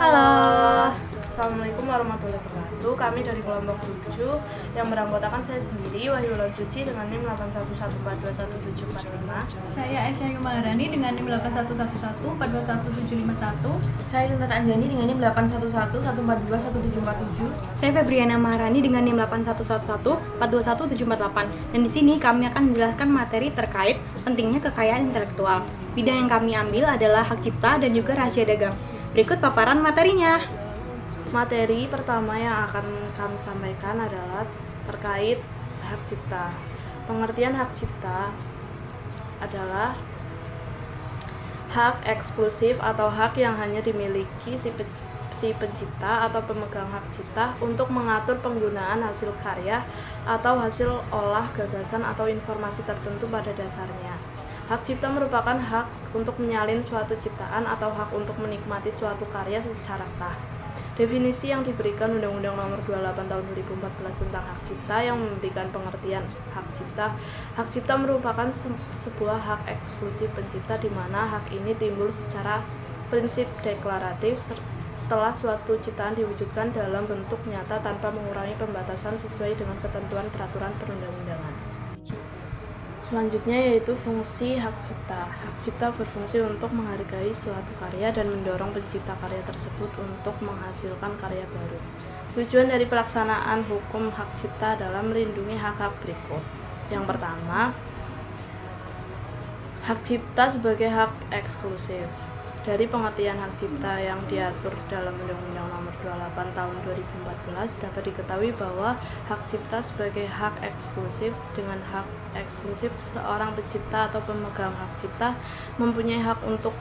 Halo. Assalamualaikum warahmatullahi wabarakatuh. Kami dari kelompok 7 yang beranggotakan saya sendiri, Wahyu Wulan Suci dengan NIM 811421745. Saya Aisyah Maharani dengan NIM 811421751. Saya Lintang Anjani dengan NIM 81114214747. Saya Febriana Maharani dengan NIM 81114211748. Dan di sini kami akan menjelaskan materi terkait pentingnya kekayaan intelektual. Bidang yang kami ambil adalah hak cipta dan juga rahasia dagang. Berikut paparan materinya. Materi pertama yang akan kami sampaikan adalah terkait hak cipta. Pengertian hak cipta adalah hak eksklusif atau hak yang hanya dimiliki si pencipta atau pemegang hak cipta untuk mengatur penggunaan hasil karya atau hasil olah gagasan atau informasi tertentu pada dasarnya. Hak cipta merupakan hak untuk menyalin suatu ciptaan atau hak untuk menikmati suatu karya secara sah. Definisi yang diberikan Undang-Undang Nomor 28 Tahun 2014 tentang hak cipta yang memberikan pengertian hak cipta. Hak cipta merupakan sebuah hak eksklusif pencipta di mana hak ini timbul secara prinsip deklaratif setelah suatu ciptaan diwujudkan dalam bentuk nyata tanpa mengurangi pembatasan sesuai dengan ketentuan peraturan perundang-undangan. Selanjutnya yaitu fungsi hak cipta. Hak cipta berfungsi untuk menghargai suatu karya dan mendorong pencipta karya tersebut untuk menghasilkan karya baru. Tujuan dari pelaksanaan hukum hak cipta adalah melindungi hak-hak berikut. Yang pertama, hak cipta sebagai hak eksklusif. Dari pengertian hak cipta yang diatur dalam Undang-Undang Nomor 28 Tahun 2014 dapat diketahui bahwa hak cipta sebagai hak eksklusif. Dengan hak eksklusif, seorang pencipta atau pemegang hak cipta mempunyai hak untuk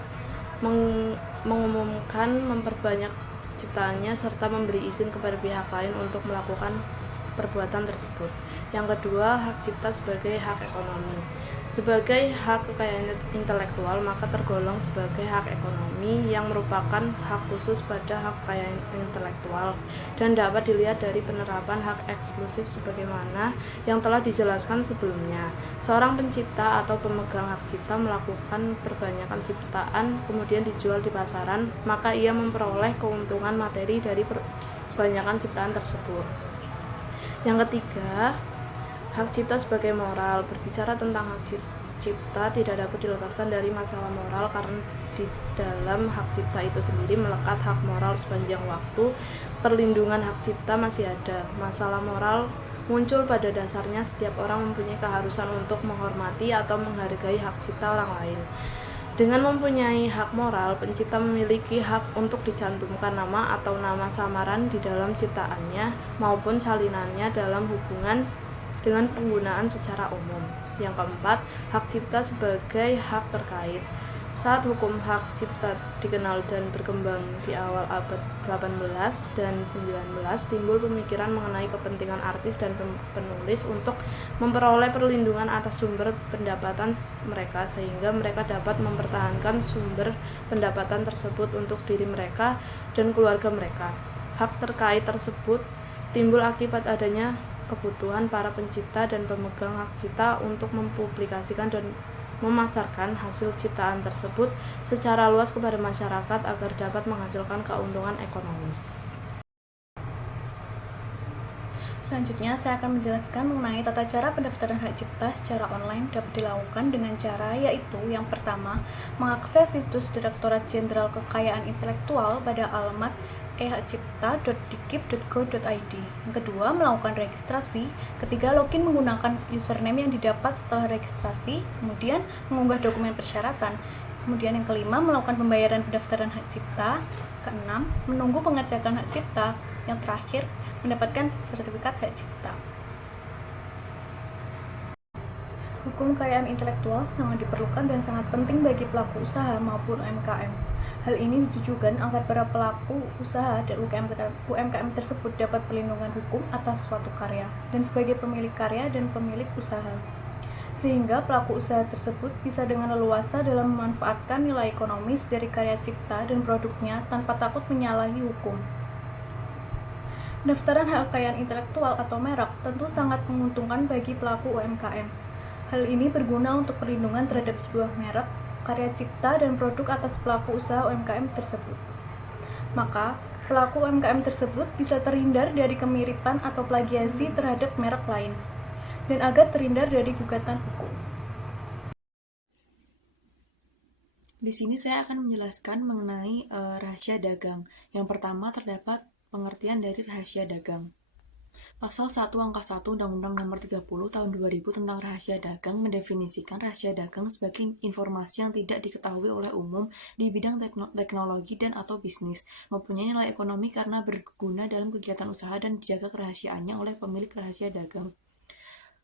mengumumkan, memperbanyak ciptaannya, serta memberi izin kepada pihak lain untuk melakukan perbuatan tersebut. Yang kedua, hak cipta sebagai hak ekonomi. Sebagai hak kekayaan intelektual, maka tergolong sebagai hak ekonomi yang merupakan hak khusus pada hak kekayaan intelektual dan dapat dilihat dari penerapan hak eksklusif sebagaimana yang telah dijelaskan sebelumnya. Seorang pencipta atau pemegang hak cipta melakukan perbanyakan ciptaan kemudian dijual di pasaran, maka ia memperoleh keuntungan materi dari perbanyakan ciptaan tersebut. Yang ketiga, hak cipta sebagai moral. Berbicara tentang hak cipta tidak dapat dilepaskan dari masalah moral karena di dalam hak cipta itu sendiri melekat hak moral sepanjang waktu. Perlindungan hak cipta masih ada. Masalah moral muncul pada dasarnya setiap orang mempunyai keharusan untuk menghormati atau menghargai hak cipta orang lain. Dengan mempunyai hak moral, pencipta memiliki hak untuk dicantumkan nama atau nama samaran di dalam ciptaannya maupun salinannya dalam hubungan dengan penggunaan secara umum. Yang keempat, hak cipta sebagai hak terkait. Saat hukum hak cipta dikenal dan berkembang di awal abad 18 dan 19, timbul pemikiran mengenai kepentingan artis dan penulis untuk memperoleh perlindungan atas sumber pendapatan mereka sehingga mereka dapat mempertahankan sumber pendapatan tersebut untuk diri mereka dan keluarga mereka. Hak terkait tersebut timbul akibat adanya kebutuhan para pencipta dan pemegang hak cipta untuk mempublikasikan dan memasarkan hasil ciptaan tersebut secara luas kepada masyarakat agar dapat menghasilkan keuntungan ekonomis. Selanjutnya saya akan menjelaskan mengenai tata cara pendaftaran hak cipta secara online dapat dilakukan dengan cara yaitu yang pertama, mengakses situs Direktorat Jenderal Kekayaan Intelektual pada alamat ehakcipta.dikip.go.id. Yang kedua, melakukan registrasi. Ketiga, login menggunakan username yang didapat setelah registrasi. Kemudian, mengunggah dokumen persyaratan. Kemudian yang kelima, melakukan pembayaran pendaftaran hak cipta. Keenam, menunggu pengecekan hak cipta. Yang terakhir, mendapatkan sertifikat hak cipta. Hukum kekayaan intelektual sangat diperlukan dan sangat penting bagi pelaku usaha maupun UMKM. Hal ini ditujukan agar para pelaku usaha dan UMKM tersebut dapat perlindungan hukum atas suatu karya dan sebagai pemilik karya dan pemilik usaha. Sehingga pelaku usaha tersebut bisa dengan leluasa dalam memanfaatkan nilai ekonomis dari karya cipta dan produknya tanpa takut menyalahi hukum. Pendaftaran hak kekayaan intelektual atau merek tentu sangat menguntungkan bagi pelaku UMKM. Hal ini berguna untuk perlindungan terhadap sebuah merek, karya cipta, dan produk atas pelaku usaha UMKM tersebut. Maka, pelaku UMKM tersebut bisa terhindar dari kemiripan atau plagiasi terhadap merek lain, dan agar terhindar dari gugatan hukum. Di sini saya akan menjelaskan mengenai rahasia dagang. Yang pertama terdapat pengertian dari rahasia dagang. Pasal 1 Angka 1 Undang-Undang Nomor 30 Tahun 2000 tentang Rahasia Dagang mendefinisikan rahasia dagang sebagai informasi yang tidak diketahui oleh umum di bidang teknologi dan atau bisnis, mempunyai nilai ekonomi karena berguna dalam kegiatan usaha dan dijaga kerahasiaannya oleh pemilik rahasia dagang.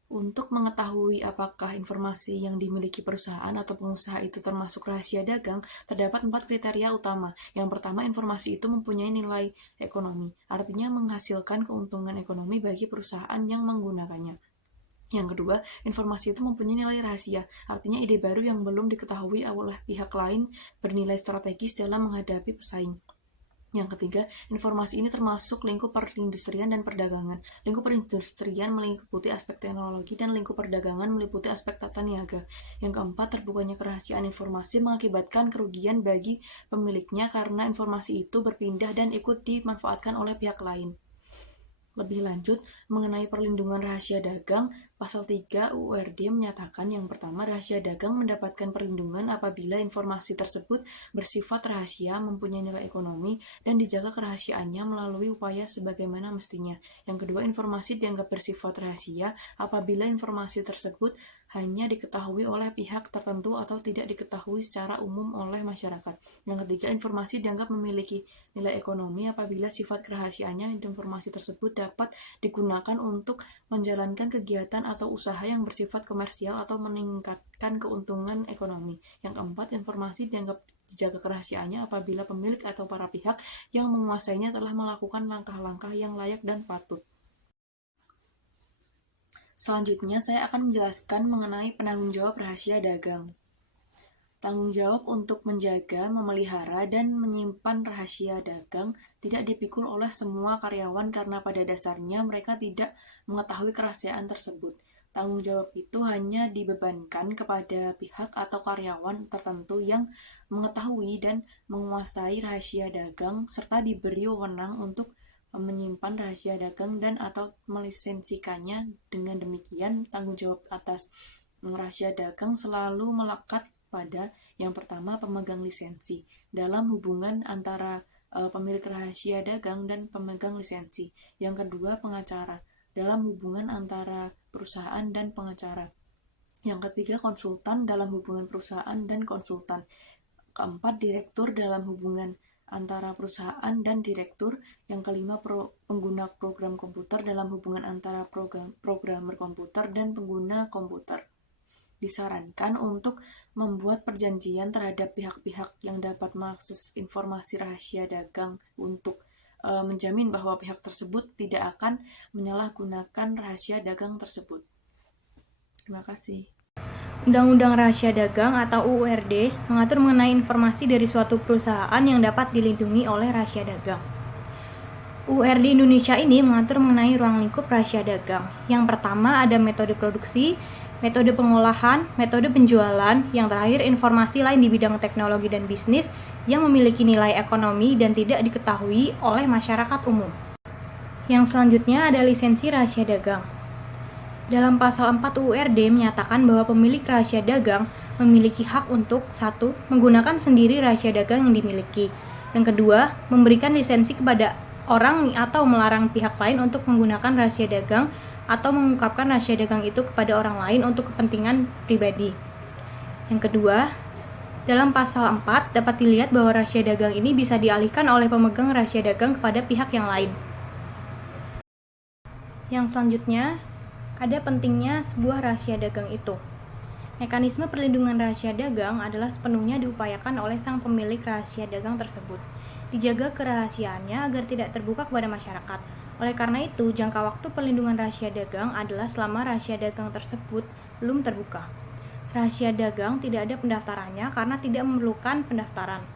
Untuk mengetahui apakah informasi yang dimiliki perusahaan atau pengusaha itu termasuk rahasia dagang, terdapat 4 kriteria utama. Yang pertama, informasi itu mempunyai nilai ekonomi, artinya menghasilkan keuntungan ekonomi bagi perusahaan yang menggunakannya. Yang kedua, informasi itu mempunyai nilai rahasia, artinya ide baru yang belum diketahui oleh pihak lain bernilai strategis dalam menghadapi pesaing. Yang ketiga, informasi ini termasuk lingkup perindustrian dan perdagangan. Lingkup perindustrian meliputi aspek teknologi dan lingkup perdagangan meliputi aspek tata niaga. Yang keempat, terbukanya kerahasiaan informasi mengakibatkan kerugian bagi pemiliknya karena informasi itu berpindah dan ikut dimanfaatkan oleh pihak lain. Lebih lanjut, mengenai perlindungan rahasia dagang, Pasal 3 UURD menyatakan yang pertama, rahasia dagang mendapatkan perlindungan apabila informasi tersebut bersifat rahasia, mempunyai nilai ekonomi, dan dijaga kerahasiaannya melalui upaya sebagaimana mestinya. Yang kedua, informasi dianggap bersifat rahasia apabila informasi tersebut hanya diketahui oleh pihak tertentu atau tidak diketahui secara umum oleh masyarakat. Yang ketiga, informasi dianggap memiliki nilai ekonomi apabila sifat kerahasiaannya informasi tersebut dapat digunakan untuk menjalankan kegiatan atau usaha yang bersifat komersial atau meningkatkan keuntungan ekonomi. Yang keempat, informasi dianggap dijaga kerahasiaannya apabila pemilik atau para pihak yang menguasainya telah melakukan langkah-langkah yang layak dan patut. Selanjutnya, saya akan menjelaskan mengenai penanggung jawab rahasia dagang. Tanggung jawab untuk menjaga, memelihara, dan menyimpan rahasia dagang tidak dipikul oleh semua karyawan karena pada dasarnya mereka tidak mengetahui kerahasiaan tersebut. Tanggung jawab itu hanya dibebankan kepada pihak atau karyawan tertentu yang mengetahui dan menguasai rahasia dagang serta diberi wewenang untuk menyimpan rahasia dagang dan atau melisensikannya. Dengan demikian, tanggung jawab atas rahasia dagang selalu melekat pada yang pertama, pemegang lisensi dalam hubungan antara pemilik rahasia dagang dan pemegang lisensi. Yang kedua, pengacara dalam hubungan antara perusahaan dan pengacara. Yang ketiga, konsultan dalam hubungan perusahaan dan konsultan. Keempat, direktur dalam hubungan antara perusahaan dan direktur. Yang kelima, pengguna program komputer dalam hubungan antara programmer komputer dan pengguna komputer. Disarankan untuk membuat perjanjian terhadap pihak-pihak yang dapat mengakses informasi rahasia dagang untuk menjamin bahwa pihak tersebut tidak akan menyalahgunakan rahasia dagang tersebut. Terima kasih. Undang-Undang Rahasia Dagang atau UURD mengatur mengenai informasi dari suatu perusahaan yang dapat dilindungi oleh rahasia dagang. UURD Indonesia ini mengatur mengenai ruang lingkup rahasia dagang. Yang pertama ada metode produksi, metode pengolahan, metode penjualan, yang terakhir informasi lain di bidang teknologi dan bisnis yang memiliki nilai ekonomi dan tidak diketahui oleh masyarakat umum. Yang selanjutnya ada lisensi rahasia dagang. Dalam pasal 4 UURD menyatakan bahwa pemilik rahasia dagang memiliki hak untuk 1. Menggunakan sendiri rahasia dagang yang dimiliki. Yang kedua, memberikan lisensi kepada orang atau melarang pihak lain untuk menggunakan rahasia dagang atau mengungkapkan rahasia dagang itu kepada orang lain untuk kepentingan pribadi. Yang kedua, dalam pasal 4 dapat dilihat bahwa rahasia dagang ini bisa dialihkan oleh pemegang rahasia dagang kepada pihak yang lain. Yang selanjutnya, ada pentingnya sebuah rahasia dagang itu. Mekanisme perlindungan rahasia dagang adalah sepenuhnya diupayakan oleh sang pemilik rahasia dagang tersebut. Dijaga kerahasiaannya agar tidak terbuka kepada masyarakat. Oleh karena itu, jangka waktu perlindungan rahasia dagang adalah selama rahasia dagang tersebut belum terbuka. Rahasia dagang tidak ada pendaftarannya karena tidak memerlukan pendaftaran.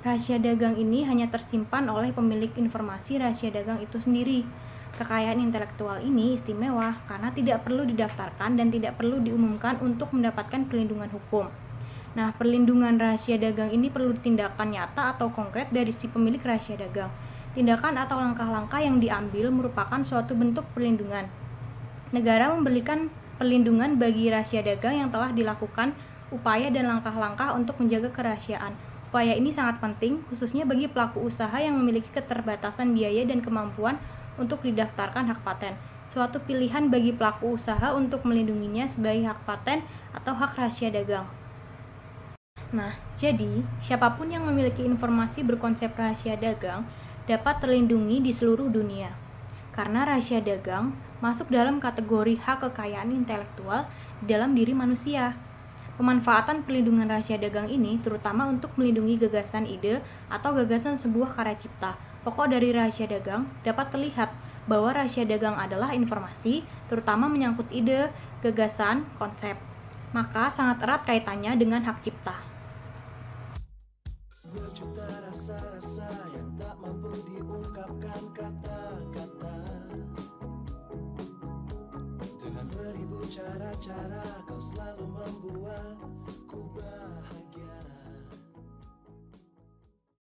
Rahasia dagang ini hanya tersimpan oleh pemilik informasi rahasia dagang itu sendiri. Kekayaan intelektual ini istimewa karena tidak perlu didaftarkan dan tidak perlu diumumkan untuk mendapatkan perlindungan hukum. Nah, perlindungan rahasia dagang ini perlu tindakan nyata atau konkret dari si pemilik rahasia dagang. Tindakan atau langkah-langkah yang diambil merupakan suatu bentuk perlindungan. Negara memberikan perlindungan bagi rahasia dagang yang telah dilakukan upaya dan langkah-langkah untuk menjaga kerahasiaan. Upaya ini sangat penting, khususnya bagi pelaku usaha yang memiliki keterbatasan biaya dan kemampuan untuk didaftarkan hak paten. Suatu pilihan bagi pelaku usaha untuk melindunginya sebagai hak paten atau hak rahasia dagang. Nah, jadi siapapun yang memiliki informasi berkonsep rahasia dagang dapat terlindungi di seluruh dunia. Karena rahasia dagang masuk dalam kategori hak kekayaan intelektual di dalam diri manusia. Pemanfaatan perlindungan rahasia dagang ini terutama untuk melindungi gagasan ide atau gagasan sebuah karya cipta. Pokok dari rahasia dagang dapat terlihat bahwa rahasia dagang adalah informasi, terutama menyangkut ide, gagasan, konsep. Maka sangat erat kaitannya dengan hak cipta. Berjuta rasa-rasa yang tak mampu diungkapkan kata-kata. Dengan beribu cara-cara kau selalu membuatku bahagia.